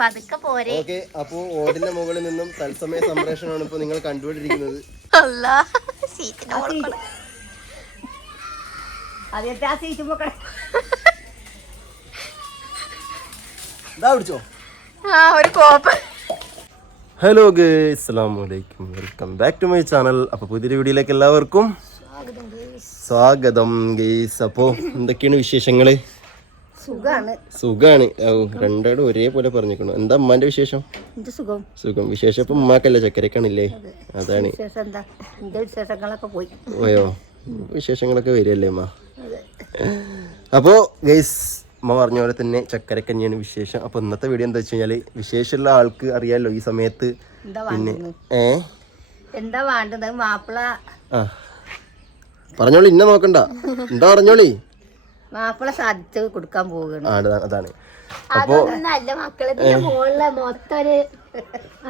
പതുക്കെ പോരെ. ഓക്കെ അപ്പോ ഓടിന്റെ മുകളിൽ നിന്നും തത്സമയ സംപ്രേഷണമാണ് ഇപ്പൊ നിങ്ങൾ കണ്ടുകൊണ്ടിരിക്കുന്നത്. അല്ല സീറ്റിന്റെ മുകളിൽ ആദ്യത്തെ ആ സീറ്റ് ഇതാ പിടിച്ചോ. ആ ഒരു കോപ്പ്. ഹലോ ഗേസ് അസ്സാം വലൈക്കും welcome back to my channel അപ്പോൾ പുതിയൊരു വീഡിയോയിലേക്ക് എല്ലാവർക്കും സ്വാഗതം ഗേസ് അപ്പോൾ എന്തൊക്കെയാണ് വിശേഷങ്ങൾ സുഖാണ്. രണ്ടാടും ഒരേപോലെ പറഞ്ഞിരിക്കണം എന്താ അമ്മാന്റെ വിശേഷം? സുഖം? സുഖം. വിശേഷം ഇപ്പൊ ഉമ്മാക്കല്ല ചക്കരക്കാണില്ലേ? അതാണ്. പോയി. വിശേഷങ്ങളൊക്കെ വരികയല്ലേ അമ്മ അപ്പോ ഗൈസ് അമ്മ പറഞ്ഞ പോലെ തന്നെ ചക്കരക്കഞ്ഞിയാണ് വിശേഷം. അപ്പൊ ഇന്നത്തെ വീഡിയോ എന്താ വെച്ച് കഴിഞ്ഞാൽ വിശേഷമുള്ള ആൾക്ക് അറിയാലോ ഈ സമയത്ത്. പിന്നെ ഏ? എന്താ വേണ്ടത് മാപ്പിള ആ. പറഞ്ഞോളി ഇന്ന നോക്കണ്ട. എന്താ പറഞ്ഞോളി? മാപ്പിള സാധിച്ച് കൊടുക്കാൻ പോവുകയാണ്. അതാണ് അപ്പോ മക്കളെ ഇതിന്റെ മുകളിൽ മൊത്തം ഒരു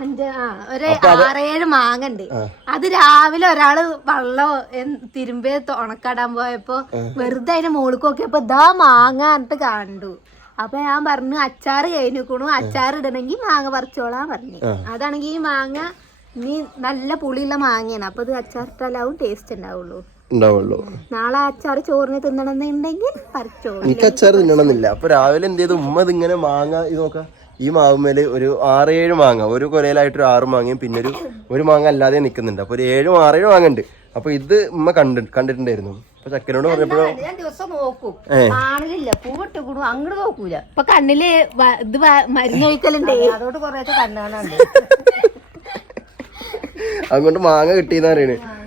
അഞ്ച് ആ ഒരു ആറേഴ് മാങ്ങ ഉണ്ട്. അത് രാവിലെ ഒരാൾ വെള്ളം തിരുമ്പേ തിരുമ്പി ഉണക്കാടാൻ പോയപ്പോ വെറുതെ അതിന്റെ മുകളിൽ നോക്കിയപ്പോ ഇതാ മാങ്ങ എന്നിട്ട് കണ്ടു. അപ്പൊ ഞാൻ പറഞ്ഞു അച്ചാർ കഴിഞ്ഞിക്കണു അച്ചാർ ഇടണമെങ്കിൽ മാങ്ങ പറിച്ചോളാൻ പറഞ്ഞു. അതാണെങ്കിൽ ഈ മാങ്ങ നീ നല്ല പുളിയുള്ള മാങ്ങയാണ്. അപ്പൊ ഇത് അച്ചാറിട്ടാലാവും ടേസ്റ്റ് ഉണ്ടാവുള്ളൂ. ഉണ്ടാവുള്ളൂ. നാളെ അച്ചാർ ചോറിന് തിന്നണമെന്നുണ്ടെങ്കിൽ എനിക്ക് അച്ചാർ തിന്നണമെന്നില്ല. അപ്പൊ രാവിലെ എന്ത് ചെയ്തു? ഉമ്മ ഇതിങ്ങനെ മാങ്ങ ഇത് നോക്കാം. ഈ മാവുമേൽ ഒരു ആറേഴ് മാങ്ങ. ഒരു കൊലയിലായിട്ട് ഒരു ആറ് മാങ്ങയും പിന്നെ ഒരു ഒരു മാങ്ങ അല്ലാതെ നിൽക്കുന്നുണ്ട്. അപ്പൊ ഒരു ഏഴും ആറേഴും മാങ്ങ ഉണ്ട്. അപ്പൊ ഇത് ഉമ്മ കണ്ടി കണ്ടിട്ടുണ്ടായിരുന്നു. അപ്പൊ ചക്കനോട് പറഞ്ഞപ്പോ ഞാൻ ദിവസം നോക്കും. കാണില്ല പൂവിട്ട് കൂടും. അങ്ങോട്ട് നോക്കൂല. ഇപ്പൊ കണ്ണിൽ ഇത് വ- മരുന്ന് ഒഴിക്കലുണ്ട്. അതോട് കണ്ണാണുണ്ട്. അങ്ങോട്ട് മാങ്ങ കിട്ടിയെന്ന് പറയണ്.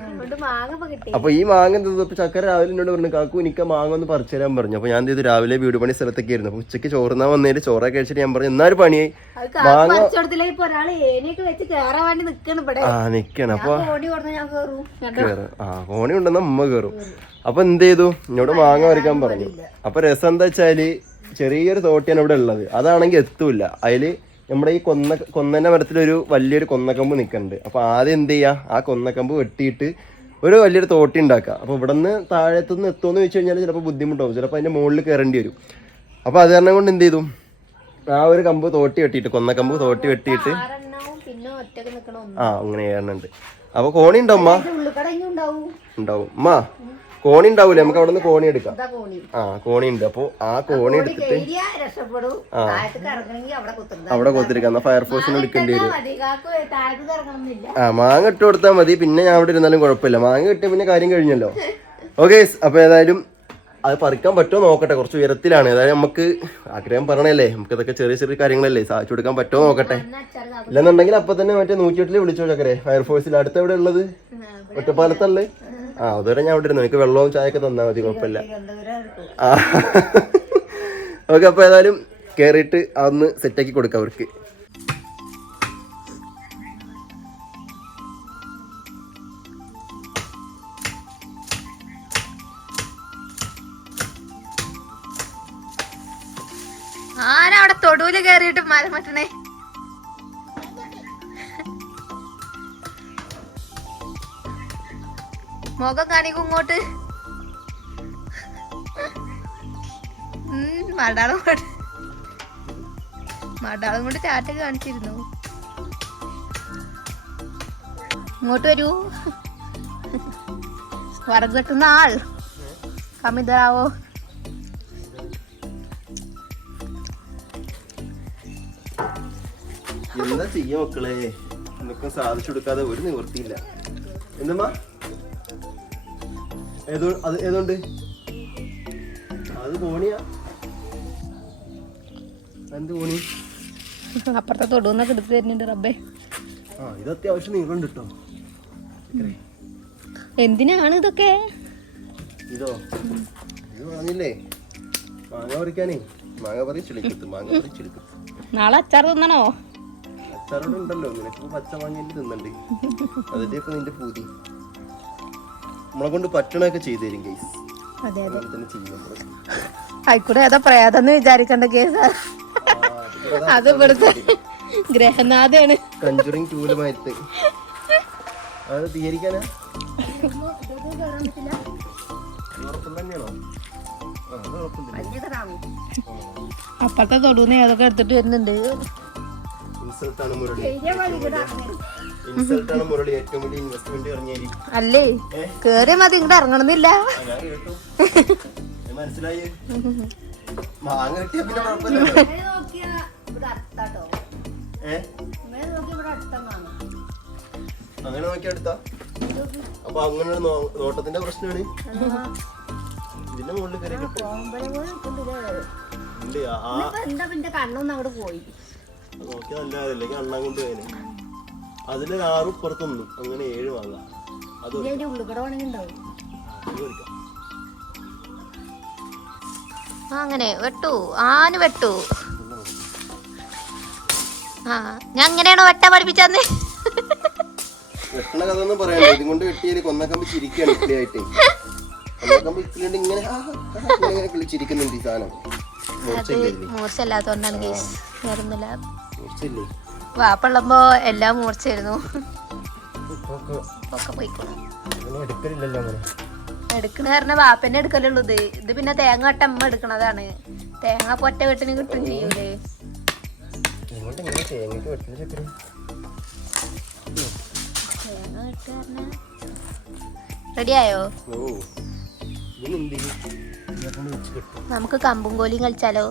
അപ്പൊ ഈ മാങ്ങ എന്തത്? ഇപ്പൊ ചക്കര രാവിലെ എന്നോട് പറഞ്ഞു കാക്കു എനിക്ക് മാങ്ങ ഒന്ന് പറിച്ചു തരാൻ പറഞ്ഞു. അപ്പൊ ഞാൻ ചെയ്തു? രാവിലെ വീട് പണി സ്ഥലത്തൊക്കെ ആയിരുന്നു. അപ്പൊ ഉച്ചയ്ക്ക് ചോറുന്നാ വന്നേര് ചോറ കഴിച്ചിട്ട് ഞാൻ പറഞ്ഞു എന്നാലും പണിയായി. മാങ്ങ ആ നിക്കണം. അപ്പൊ ആ കോണി ഉണ്ടെന്ന ഉമ്മ കേറും. അപ്പൊ എന്ത് ചെയ്തു? എന്നോട് മാങ്ങ പറിക്കാൻ പറഞ്ഞു. അപ്പൊ രസം എന്താ വെച്ചാൽ ചെറിയൊരു തോട്ടിയാണ് ഇവിടെ ഉള്ളത്. അതാണെങ്കിൽ എത്തൂല അതിൽ നമ്മുടെ ഈ കൊന്ന കൊന്നന്റെ മരത്തിലൊരു വലിയൊരു കൊന്നക്കമ്പ് നിൽക്കുന്നുണ്ട് അപ്പൊ ആദ്യം എന്ത് ചെയ്യാ? ആ കൊന്നക്കമ്പ് വെട്ടിയിട്ട് ഒരു വലിയൊരു തോട്ടി ഉണ്ടാക്കുക. അപ്പോൾ ഇവിടെ നിന്ന് താഴത്തുനിന്ന് എത്തുമെന്ന് വെച്ച് കഴിഞ്ഞാൽ ചിലപ്പോൾ ബുദ്ധിമുട്ടാവും. ചിലപ്പോൾ അതിന്റെ മുകളിൽ കയറേണ്ടി വരും. അപ്പോൾ അത് കാരണം കൊണ്ട് എന്ത് ചെയ്തു? ആ ഒരു കമ്പ് തോട്ടി വെട്ടിയിട്ട് കൊന്നക്കമ്പ് തോട്ടി വെട്ടിയിട്ട് ആ അങ്ങനെ ഏറണുണ്ട് അപ്പോൾ കോണി ഉണ്ടോ അമ്മ ഉണ്ടാവും. അമ്മ കോണി ഉണ്ടാവൂലേ? നമുക്ക് അവിടെ നിന്ന് കോണി എടുക്കാം. ആ കോണി ഉണ്ട്. അപ്പൊ ആ കോണി എടുത്തിട്ട് ആ. അവിടെ കൊത്തിരിക്കാം. എന്നാ ഫയർഫോഴ്സിനെ വിളിക്കേണ്ടി വരും. ആ മാങ്ങ ഇട്ട് കൊടുത്താൽ മതി. പിന്നെ ഞാൻ അവിടെ ഇരുന്നാലും കുഴപ്പമില്ല. മാങ്ങ കിട്ടിയ പിന്നെ കാര്യം കഴിഞ്ഞല്ലോ. ഓക്കെ അപ്പൊ ഏതായാലും അത് പറിക്കാൻ പറ്റുമോ നോക്കട്ടെ. കുറച്ച് ഉയരത്തിലാണ്. ഏതായാലും നമുക്ക് ആഗ്രഹം പറഞ്ഞല്ലേ നമുക്ക് ഇതൊക്കെ ചെറിയ ചെറിയ കാര്യങ്ങളല്ലേ. സാധിച്ചു കൊടുക്കാൻ പറ്റുമോ നോക്കട്ടെ. ഇല്ലെന്നുണ്ടെങ്കിൽ അപ്പൊ തന്നെ മറ്റേ നൂറ്റിയെട്ടിൽ വിളിച്ചോ ചക്കരെ. ഫയർഫോഴ്സിൽ അടുത്ത് എവിടെ ഉള്ളത്? ഒറ്റപ്പാലത്തല്ലേ? ആ അതുവരെ ഞാൻ ഇവിടെ ഇരുന്നു. എനിക്ക് വെള്ളവും ചായയൊക്കെ തന്നാൽ മതി കുഴപ്പമില്ല. ഓക്കെ അപ്പൊ ഏതായാലും കേറിയിട്ട് അതൊന്ന് സെറ്റാക്കി കൊടുക്കാം അവർക്ക്. ആരാ അവിടെ തൊടുവിൽ കേറിയിട്ട് മരം മറ്റണേ? മുഖം കാണിക്കും ഇങ്ങോട്ട്. മടാളം കൊണ്ട് മടാളം കൊണ്ട് ചാറ്റൊക്കെ കാണിച്ചിരുന്നു. ഇങ്ങോട്ട് വരൂ. വറക് കെട്ടുന്ന ആൾ കമിതാവോ എന്താ ചെയ്യാ മക്കളെ? ഇതൊക്കെ സാധിച്ചു കൊടുക്കാതെ ഒരു നിവൃത്തിയില്ല. എന്തമ്മാ? ഏതോ അത് ഏതോണ്ട്? അത് തോണിയാ എന്ത് തോണി അപ്പുറത്തെ തൊടുന്നൊക്കെ എടുത്ത് തരുന്നുണ്ട് റബ്ബേ. ആ ഇത് അത്യാവശ്യം നീളുണ്ട് കേട്ടോ എന്തിനാണ് ഇതൊക്കെ? ഇതോ? ഇത് പറഞ്ഞില്ലേ മാങ്ങ പറിക്കാനേ. മാങ്ങ പറിച്ചെടുക്കത്ത് മാങ്ങ പറി നാളെ അച്ചാർ തിന്നണോ? അച്ചാറോടുണ്ടല്ലോ നിനക്ക് പച്ച മാങ്ങ തിന്നണ്ടേ. അതിന്റെ ഇപ്പൊ നിന്റെ പൂതി. നമ്മളെ കൊണ്ട് പറ്റണൊക്കെ ചെയ്തു തരും കേസ് അതെ അതെ. അങ്ങനെ തന്നെ ചെയ്യും നമ്മൾ. ആയിക്കൂടെ ഏതാ പ്രേതെന്ന് വിചാരിക്കണ്ട കേസ് അത് ഇവിടുത്തെ ഗ്രഹനാഥയാണ്. കഞ്ചുറിങ് ടൂലുമായിട്ട് അത് തീയരിക്കാനാ അപ്പത്തെ തൊടുന്ന് ഏതൊക്കെ എടുത്തിട്ട് വരുന്നുണ്ട്? മുരളി. മുരളി. ഏറ്റവും വലിയ ഇൻവെസ്റ്റ്മെന്റ് ഇറങ്ങിയത് അല്ലേ? കേറിയ മതി ഇങ്ങോട്ട് ഇറങ്ങണമെന്നില്ല മനസ്സിലായി? മാങ്ങ കിട്ടിയ പിന്നെ അങ്ങനെ നോക്കി എടുത്താ അപ്പൊ അങ്ങനെ നോട്ടത്തിന്റെ പ്രശ്നമാണ്. ഇതിന്റെ മുകളിൽ കയറി കിട്ടും. എന്താ പിന്നെ കണ്ണൊന്നും അവിടെ പോയി. അത് നോക്കിയാൽ നല്ല അല്ലെങ്കിൽ അണ്ണാൻ കൊണ്ട് പോയനെ അതിലൊരു ആറ് ഇപ്പുറത്തൊന്നും അങ്ങനെ ഏഴ് വാങ്ങാം അത് അങ്ങനെ വെട്ടു. ആന് വെട്ടു. ആ ഞാൻ അങ്ങനെയാണോ വെട്ട പഠിപ്പിച്ചന്ന് വെട്ടണ കഥ ഒന്നും പറയണ്ട ഇതും കൊണ്ട് വെട്ടിയാൽ കൊന്നക്കമ്പി കൊന്നക്കമ്പ് ഇക്കിളിയുണ്ട് ഇങ്ങനെ ഈ സാധനം. കേസ് വേറൊന്നുമില്ല മൂർച്ചയില്ലേ? വാപ്പുള്ളപ്പോ എല്ലാം മൂർച്ചയായിരുന്നു ഒക്കെ പോയിക്കോളും. അങ്ങനെ. എടുക്കണ കാരണം വാപ്പന്നെ എടുക്കലുള്ളൂ ഇത് ഇത് പിന്നെ തേങ്ങ അട്ടമ്മ എടുക്കണതാണ്. തേങ്ങ പൊറ്റ വെട്ടിന് കിട്ടും ചെയ്യൂലേ. റെഡിയായോ നമുക്ക് കമ്പും കോലിയും കളിച്ചാലോ?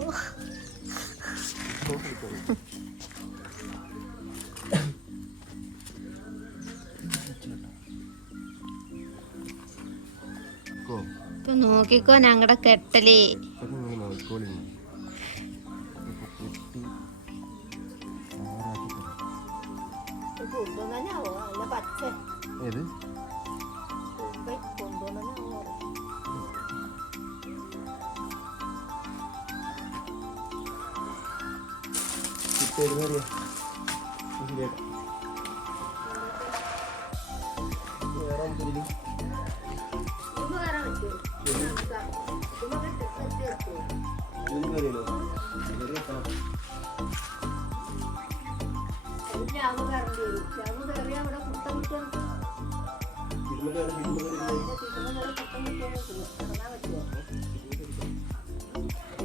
കൊണ്ടുവന്നാവോ ഞങ്ങളുടെ പച്ച ഏത്? ശരിയാക്കാം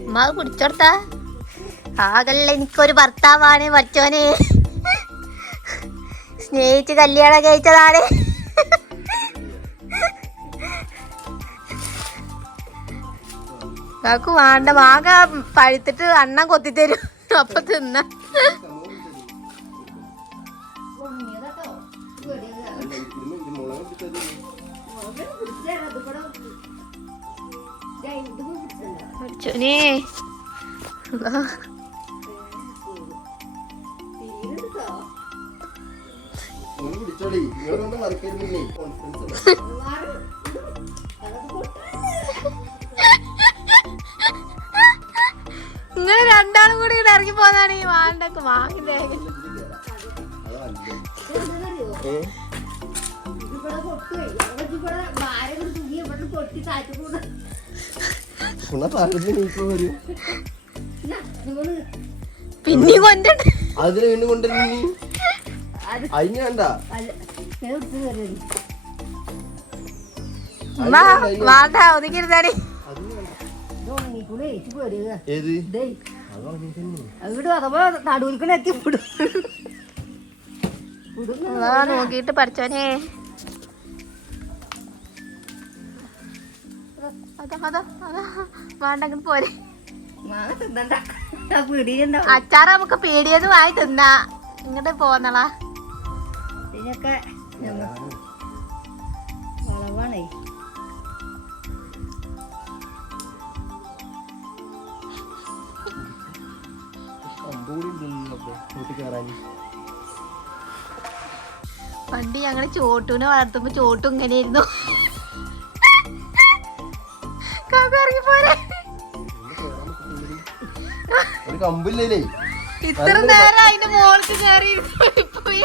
ഉമ്മ അത് പിടിച്ചോർത്താ ആകല്ല എനിക്കൊരു ഭർത്താവാണ് മറ്റോന് സ്നേഹിച്ച് കല്യാണം കഴിച്ചതാണ്. നമുക്ക് വേണ്ട മാങ്ങ പഴുത്തിട്ട് അണ്ണൻ കൊത്തിത്തരും. അപ്പൊ തിന്ന. ഇങ്ങനെ രണ്ടാളും കൂടി ഇവിടെ ഇറങ്ങി പോന്നാണ് ഈ വാണ്ടൊക്കെ വാങ്ങിന്റെ ഇവിടെ നല്ലത് ഇവിടെ ഭാരം തൂങ്ങി ഇവിടെ പൊട്ടി കൂടെ. ഗുണ കൊണ്ടേ അതിന് കൊണ്ടുവരുന്നു അതിന് വേണ്ട. ഒതുക്കിരുന്നാടി. ഏത്? ദേ, അതോ നീ അതാ അതാ അതാ വേണ്ട പോരെ. അച്ചാറ് നമുക്ക് പേടിയത് വായി തിന്നാ. ഇങ്ങോട്ട് പോന്നളാ. ഇതിനൊക്കെ വളവാണേ. പണ്ട് ഞങ്ങൾ ചോട്ടൂനെ വളർത്തുമ്പോ ചോട്ടും ഇങ്ങനെ പോരെ ഒരു കമ്പില്ലേ ഇത്ര നേരം അതിന്റെ മോൾക്ക് കയറി പോയി.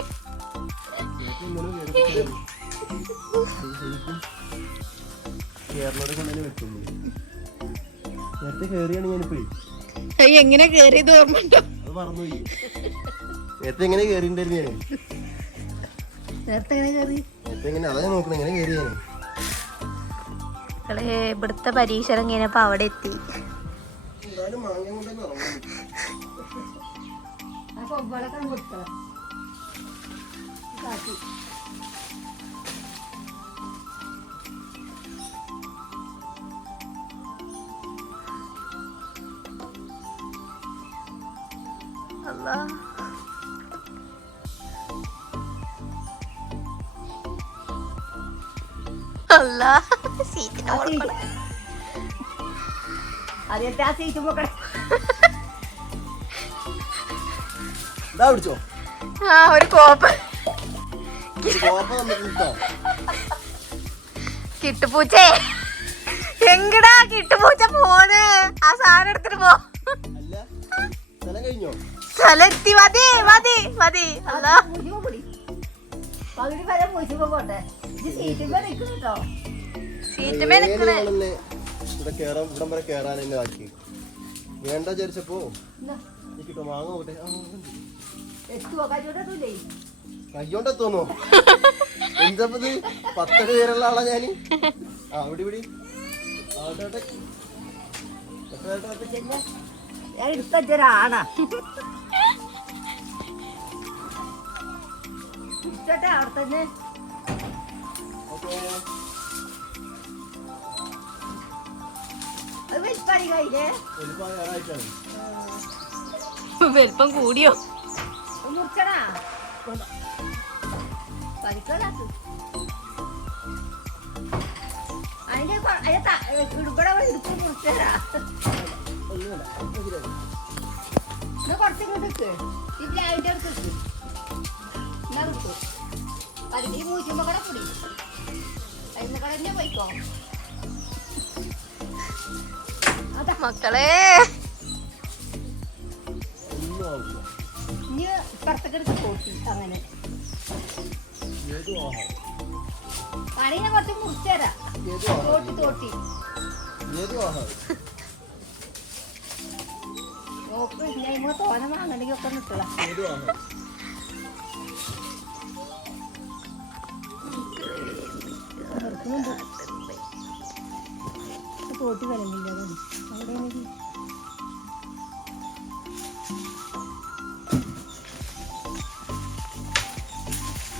കേരളോടെ കൊണ്ടുതന്നെ വെക്കുന്നു. നേരത്തെ കയറിയാണ് ഞാനിപ്പോഴേ എങ്ങനെ കേറിയത് ഓർമ്മ അത് മറന്നുപോയി. നേരത്തെ എങ്ങനെ കയറിണ്ടായിരുന്നു ഞാൻ നേരത്തെ എങ്ങനെ കയറി നേരത്തെ എങ്ങനെ അതാ നോക്കണം എങ്ങനെ ഞാൻ ഇവിടുത്തെ പരീക്ഷ ഇറങ്ങിയപ്പോ അവിടെ എത്തി? അപ്പൊ സീറ്റിന് കൊടുക്കണം ആദ്യത്തെ ആ സീറ്റ് പോക്കണേ ഇതാ പിടിച്ചോ? ആ ഒരു കോപ്പ്. കോപ്പ തന്നിട്ടുണ്ടോ? കിട്ടുപൂച്ചേ. എങ്കടാ കിട്ടുപൂച്ച പോന്നെ ആ സാധനം എടുത്തിട്ട് പോ. അല്ല സ്ഥലം കഴിഞ്ഞോ? സ്ഥലത്തി മതി മതി മതി. അല്ല പകുതി വരെ മുഴുവൻ പോട്ടെ. ഇത് സീറ്റിൽ കേട്ടോ സീറ്റുമേ നിക്കണേ. ഇവിടെ കേറാൻ ഇവിടം വരെ കേറാൻ എന്നെ ആക്കി. വേണ്ട വിചാരിച്ചപ്പോ കിട്ടോ മാങ്ങ പോട്ടെ. ആ, ഉണ്ട്. എത്തുവോ? കഴിയോട്ടൂലേ കയ്യോണ്ട് എത്തുന്നോ എന്തപ്പത്? പത്തടി പേരുള്ള ആളാ ഞാൻ. ആ ഇവിടെ ഇവിടെ. ഞാൻ എടുത്തൊരാണാ അവിടെ തന്നെ ഓക്കേ. വലിപ്പം കൂടിയോ? മുറിച്ചടാ. പരിക്കലാത്ത് അതിന്റെ ഇടുക്കട ഇടുപ്പ് മുറിച്ചതാ ഒന്നും വേണ്ട. അത് ശരിയായി. എന്നാ കുറച്ച് ഇങ്ങോട്ട് ഇതിൽ അതിന്റെ അടുത്ത് വെക്ക്. എന്നാ കിട്ടു പകുതി മൂച്ചുമ്പോ കട പിടി. അതിന് കട തന്നെ പോയിക്കോ. മക്കളെ. എടുത്ത് തോട്ടി അങ്ങനെ. കടീനെ കുറച്ച് മുറിച്ചതരാ തോട്ടി തോട്ടി. നോക്ക് ഞാൻ ഇമ്മ തോനെ വാങ്ങണ്ടെങ്കിൽ ഒക്കെ ആഹാരം തോട്ടി കളഞ്ഞില്ല മതി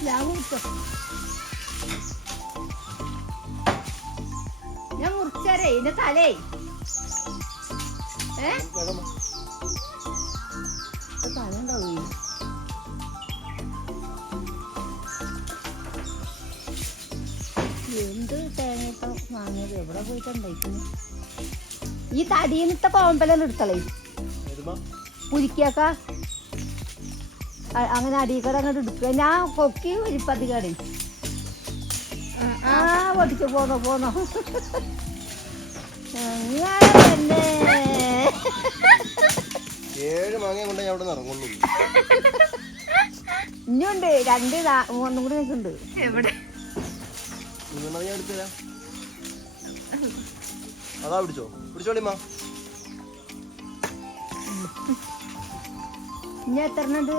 ഞാൻ മുറിച്ചോ ഞാൻ മുറിച്ചാരേ ഇതിന്റെ തലേ ഏ തല ഉണ്ടാവൂ എന്ത് തേങ്ങ വാങ്ങിയത് എവിടെ പോയിട്ടുണ്ടായിരുന്നു ഈ തടീനത്തെ കോമ്പലെല്ലാം എടുത്തളേ? പുരിക്കാക്ക അങ്ങനെ അടിയിക്കട അങ്ങോട്ട് എടുക്കുക ഞാൻ കൊക്കി ഒരു പതി കടി ആ പൊട്ടിച്ചു പോന്നോ പോന്നോ. അങ്ങനെ തന്നെ. ഏഴ് മാങ്ങ കൊണ്ട് ഞാൻ അവിടെ നിന്ന് ഇറങ്ങുന്നു ഇനിയുണ്ട് രണ്ട് മൂന്നും കൂടി നിൽക്കുന്നുണ്ട് എവിടെ? നിങ്ങൾ ഞാൻ എടുത്തുതരാം അതാ പിടിച്ചോ? പിടിച്ചോളിമാ ഇനി എത്ര ഉണ്ട്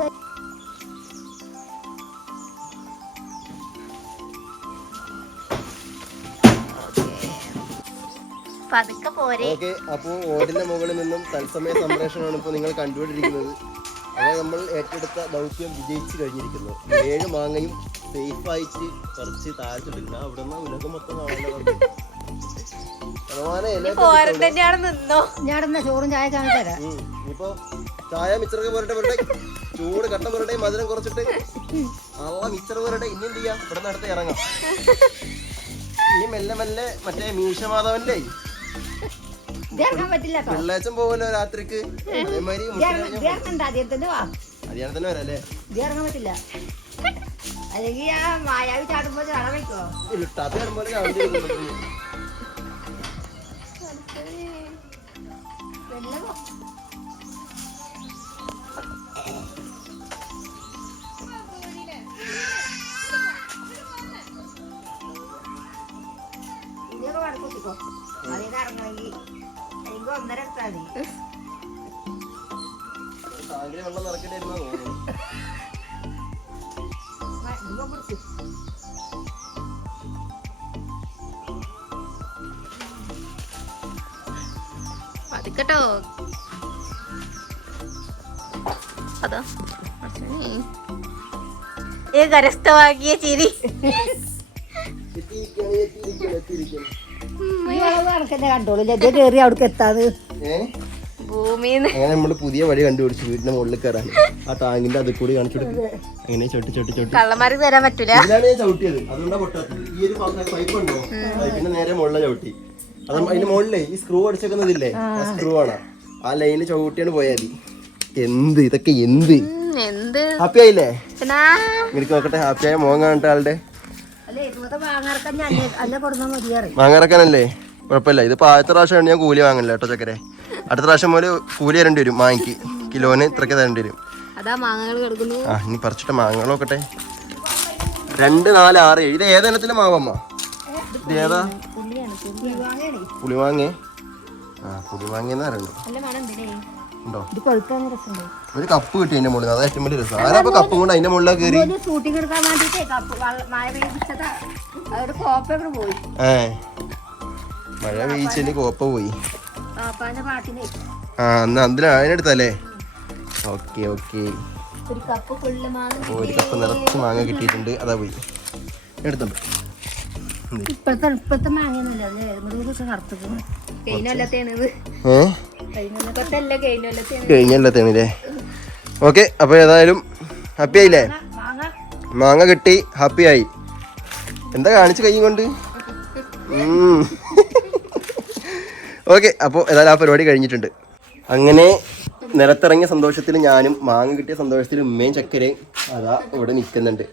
പതുക്കെ പോരെ. ഓക്കെ അപ്പോൾ ഓടിന്റെ മുകളിൽ നിന്നും തത്സമയ സംപ്രേഷണമാണ് ഇപ്പോൾ നിങ്ങൾ കണ്ടുകൊണ്ടിരിക്കുന്നത്. അതായത് നമ്മൾ ഏറ്റെടുത്ത ദൗത്യം വിജയിച്ചു കഴിഞ്ഞിരിക്കുന്നു. ഏഴ് മാങ്ങയും സേഫായിട്ട് പറിച്ച് താഴ്ത്തിട്ടില്ല അവിടെ നിന്ന് ഉലകം മൊത്തം ഇല പോരൻ തന്നെയാണ് നിന്നോ. ചോറും ചായ ഇനിയിപ്പോ ചായ മിച്ചറൊക്കെ പോരട്ടെ പോരട്ടെ. ചൂട് കട്ട പോരട്ടെ മധുരം കുറച്ചിട്ട്. അള്ള മിച്ചർ പോരട്ടെ ഇനി എന്ത് ചെയ്യാം? ഇവിടെ നടത്തി ഇറങ്ങാം. ഇനി മെല്ലെ മെല്ലെ മറ്റേ മീശമാധവന്റെ ഇറങ്ങാൻ പറ്റില്ല പോകല്ലോ രാത്രിക്ക്. അതേമാതിരി ആദ്യം തന്നെ വാ. അതിയാണ് തന്നെ വരാല്ലേ ഇറങ്ങാൻ പറ്റില്ല. അല്ലെങ്കിൽ ആ മായാവി ചാടുമ്പോ ചാടാൻ വെക്കോ ഇട്ടാത്ത കാണുമ്പോൾ പതുക്കട്ടോ അതോ. കരസ്ഥമാക്കിയ ചിരി. കണ്ടോളില്ല അവിടേക്ക് എത്താത്. ഭൂമിന്ന്. നമ്മൾ പുതിയ വഴി കണ്ടുപിടിച്ചു. വീടിന്റെ മുകളിൽ കയറാൻ. ആ ടാങ്കിന്റെ അത് കൂടി കാണിച്ചു അങ്ങനെ ചോട്ടി ചോട്ടി ചോട്ടി കള്ളമാറി തരാൻ പറ്റൂല. ഞാൻ ചവിട്ടിയത്. അതുകൊണ്ടാ പൊട്ടാത്തത്. ഈ ഒരു പൈപ്പ് ഉണ്ടോ പൈപ്പിന്റെ നേരെ മുകളിലെ ചവിട്ടി. അത് അതിന്റെ മുകളിലേ ഈ സ്ക്രൂ അടിച്ചേക്കുന്നതില്ലേ? ആ. സ്ക്രൂ ആണ്. ആ ലൈന് ചവിട്ടിയാണ് പോയാൽ മതി. എന്ത്? ഇതൊക്കെ എന്ത്? ഹാപ്പി ആയില്ലേ? എനിക്ക് നോക്കട്ടെ ഹാപ്പി ആയ മോൻ കാണട്ടെ ആളുടെ. മാങ്ങറക്കാനല്ലേ കുഴപ്പമില്ല. ഇതിപ്പോ ആദ്യത്തെ പ്രാവശ്യമാണ് ഞാൻ കൂലി വാങ്ങില്ല കേട്ടോ ചക്കരെ. അടുത്ത പ്രാവശ്യം പോലെ കൂലി തരേണ്ടി വരും വാങ്ങിക്ക് കിലോന് ഇത്രയ്ക്ക് തരേണ്ടി വരും. ആ ഇനി പറിച്ചിട്ട് മാങ്ങ നോക്കട്ടെ. രണ്ട് നാല് ആറ് ഏഴ്. ഇത് ഏതെണ്ണത്തിലെ മാവമ്മ? ഇത് ഏതാ? പുളിമാങ്ങേ ആ ഉണ്ടോ? രസമുണ്ട്. ഒരു കപ്പ് കിട്ടി അതിന്റെ മുകളിൽ. അതാ ഏറ്റവും വലിയ രസം. ആരാ കപ്പ് കൊണ്ട് അതിന്റെ മുകളിലാ കയറി മഴ അവിടെ കോപ്പ പോയി. ഏ. മഴ വീഴ്ചയിൽ കോപ്പ പോയി. പാപ്പാന്റെ പാട്ടിനെ. ആ എന്നാ അതിന് അതിനെടുത്തല്ലേ ഓക്കെ ഓക്കെ. ഒരു കപ്പ് ഫുള്ള് ഒരു കപ്പ് നിറച്ച് മാങ്ങ കിട്ടിയിട്ടുണ്ട്. അതാ പോയി. എടുത്തുണ്ട്. മാങ്ങയൊന്നുമില്ല. അത് ഏതെങ്കിലും തേണില്ലേ ഓക്കെ അപ്പോൾ ഏതായാലും ഹാപ്പി ആയില്ലേ? മാങ്ങ മാങ്ങ. കിട്ടി ഹാപ്പി ആയി. എന്താ കാണിച്ചു കൈ കൊണ്ട്? ഓക്കെ അപ്പോൾ ഏതായാലും ആ പരിപാടി കഴിഞ്ഞിട്ടുണ്ട്. അങ്ങനെ നിലത്തിറങ്ങിയ സന്തോഷത്തിൽ ഞാനും മാങ്ങ കിട്ടിയ സന്തോഷത്തിൽ ഉമ്മയും ചക്കരയും അതാ ഇവിടെ നിൽക്കുന്നുണ്ട്.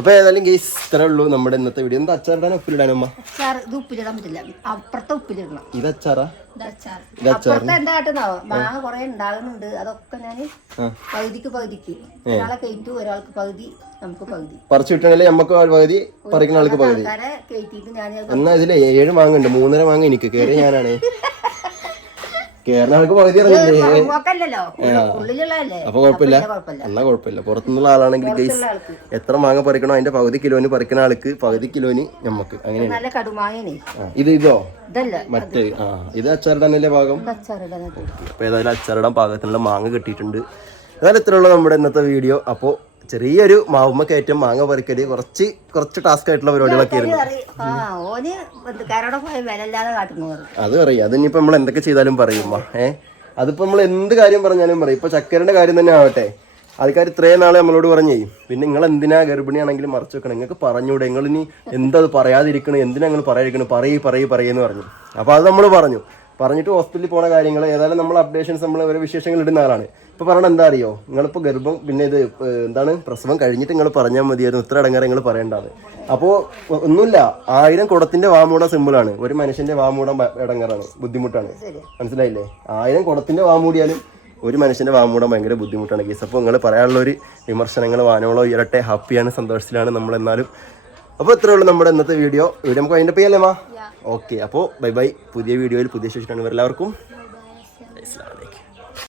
അപ്പോൾ ഏതായാലും ഗൈസ് ഇത്രേ ഉള്ളൂ നമ്മുടെ ഇന്നത്തെ വീഡിയോ എന്താ അച്ചാറിടാൻ ഉപ്പിലിടാനും അമ്മ അച്ചാർ ഇത് ഉപ്പിലിടാൻ പറ്റില്ല. അപ്പുറത്തെ ഉപ്പിലിടണം ഇത് അച്ചാറാ? ഇത് അച്ചാർ. ഇത് അച്ചാറിന്? അപ്പുറത്തെ എന്താ കാട്ടുന്നാവോ മാങ്ങ കുറെ ഉണ്ടാകുന്നുണ്ട്. അതൊക്കെ ഞാൻ ആ. പകുതിക്ക് പകുതിക്ക്. ഒരാളെ കയറ്റു ഒരാൾക്ക് പകുതി നമുക്ക് പകുതി. പറിച്ചു വിട്ടാണെങ്കിൽ നമുക്ക് പകുതി പറിക്കുന്ന ആൾക്ക് പകുതി. ആൾക്കാരെ കയറ്റിയിട്ട് ഞാൻ എന്നാ ഇതിലെ ഏഴ് മാങ്ങ ഉണ്ട്. മൂന്നര മാങ്ങ എനിക്ക്. കയറി ഞാനാണ്. കേറുന്ന ആൾക്ക് പകുതി ഇറങ്ങില്ലേ അപ്പൊ കുഴപ്പമില്ല. എന്നാ കുഴപ്പമില്ല. പുറത്തുനിന്നുള്ള ആളാണെങ്കിൽ ഗൈസ് എത്ര മാങ്ങ പറിക്കണോ അതിന്റെ പകുതി കിലോന് പറിക്കുന്ന ആൾക്ക് പകുതി കിലോന് നമുക്ക് അങ്ങനെയാണ്. ഇത് ഇതോ? മറ്റേ ആ ഇത് അച്ചാറിടാനല്ലേ ഭാഗം അപ്പൊ ഏതായാലും അച്ചാറിടാൻ പാകത്തിനുള്ള മാങ്ങ കിട്ടിയിട്ടുണ്ട്. അതായത് ഇത്രയുള്ള നമ്മുടെ ഇന്നത്തെ വീഡിയോ. അപ്പോൾ ചെറിയൊരു മാവുമ്മ കയറ്റം മാങ്ങ പറിക്കൽ കുറച്ച് കുറച്ച് ടാസ്ക് ആയിട്ടുള്ള പരിപാടികളൊക്കെ ആയിരുന്നു. അത് പറയും. അതിനിപ്പോ നമ്മൾ എന്തൊക്കെ ചെയ്താലും പറയും. ഏ? അതിപ്പോ നമ്മൾ എന്ത് കാര്യം പറഞ്ഞാലും പറയും. ഇപ്പൊ ചക്കരന്റെ കാര്യം തന്നെ ആവട്ടെ. ആൾക്കാർ ഇത്രയും നാളെ നമ്മളോട് പറഞ്ഞേ പിന്നെ നിങ്ങൾ എന്തിനാ ഗർഭിണിയാണെങ്കിലും മറച്ചു വെക്കണം? നിങ്ങൾക്ക് പറഞ്ഞൂടെ. നിങ്ങൾ ഇനി എന്താ അത് പറയാതിരിക്കണം? എന്തിനാ നിങ്ങൾ പറയാതിരിക്കണം? പറയ് പറയ് പറയെന്ന് പറഞ്ഞു. അപ്പൊ അത് നമ്മൾ പറഞ്ഞു. പറഞ്ഞിട്ട് ഹോസ്പിറ്റലിൽ പോണ കാര്യങ്ങൾ ഏതായാലും നമ്മൾ അപ്ഡേഷൻസ് നമ്മൾ ഓരോ വിശേഷങ്ങൾ ഇടുന്ന ആളാണ്. ഇപ്പൊ പറയണ എന്താ അറിയോ? നിങ്ങളിപ്പോ ഗർഭം പിന്നെ ഇത് എന്താണ് പ്രസവം കഴിഞ്ഞിട്ട് നിങ്ങൾ പറഞ്ഞാൽ മതിയായിരുന്നു. ഇത്ര അടങ്ങാറ് നിങ്ങൾ പറയേണ്ടത് അപ്പോൾ ഒന്നുമില്ല. ആയിരം കുടത്തിന്റെ വാമൂട സിമ്പിളാണ് ഒരു മനുഷ്യന്റെ വാമൂടം ഇടങ്ങാറാണ്. ബുദ്ധിമുട്ടാണ്. മനസ്സിലായില്ലേ? ആയിരം കുടത്തിന്റെ വാമൂടിയാലും ഒരു മനുഷ്യന്റെ വാമൂടം ഭയങ്കര ബുദ്ധിമുട്ടാണ്. കേസ് അപ്പോൾ നിങ്ങൾ പറയാനുള്ള ഒരു വിമർശനങ്ങൾ വാനോളോ ഉയരട്ടെ. ഹാപ്പിയാണ് സന്തോഷത്തിലാണ് നമ്മൾ എന്നാലും അപ്പോൾ ഇത്രേ ഉള്ളൂ നമ്മുടെ ഇന്നത്തെ വീഡിയോ. വീഡിയോ നമുക്ക് അതിന്റെ പേയല്ലേ മാ? ഓക്കെ അപ്പോൾ ബൈ ബൈ. പുതിയ വീഡിയോയിൽ പുതിയ ശേഷിയിട്ടാണ് എല്ലാവർക്കും